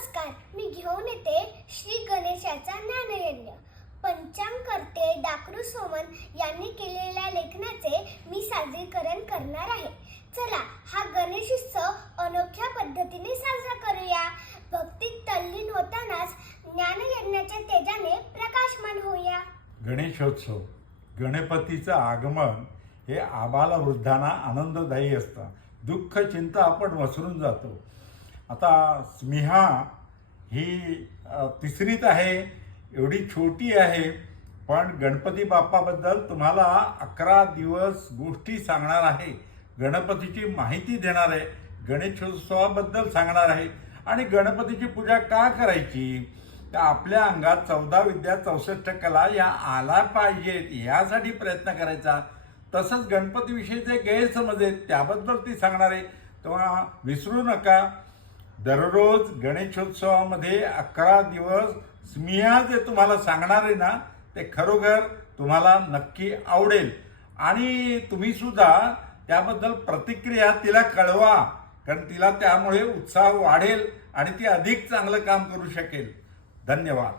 नमस्कार, मी घेऊन येते श्री गणेशाचा ज्ञानयज्ञ. पंचांगकर्ते डाकरू सोमन यांनी केलेल्या लेखनाचे मी सादरीकरण करणार आहे. चला हा गणेशोत्सव अनोख्या पद्धतीने साजरा करूया. भक्तीत तल्लीन होतानाच ज्ञानयज्ञाच्या तेजाने प्रकाशमान होऊया. गणेशोत्सव, गणपतीचं आगमन हे आबालवृद्धांना आनंददायी असतं. दुःख चिंता आपण विसरून जातो. आता स्मिहा ही तिसरीत आहे, एवढी छोटी आहे, पण गणपती बाप्पाबद्दल तुम्हाला 11 दिवस गोष्टी सांगणार आहे. गणपतीची माहिती देणार आहे, गणेशोत्सवाबद्दल सांगणार आहे आणि गणपतीची पूजा का करायची, तर आपल्या अंगात 14 विद्या 64 कला या आला पाहिजेत यासाठी प्रयत्न करायचा. तसंच गणपतीविषयीचे गैरसमज आहेत त्याबद्दल ती सांगणार आहे. तेव्हा विसरू नका, दररोज गणेशोत्सवामध्ये 11 दिवस स्मिया जे तुम्हाला सांगणार आहे ना, ते खरोखर तुम्हाला नक्की आवडेल आणि तुम्ही सुद्धा त्याबद्दल प्रतिक्रिया तिला कळवा, कारण तिला त्यामुळे उत्साह वाढेल आणि ती अधिक चांगलं काम करू शकेल. धन्यवाद.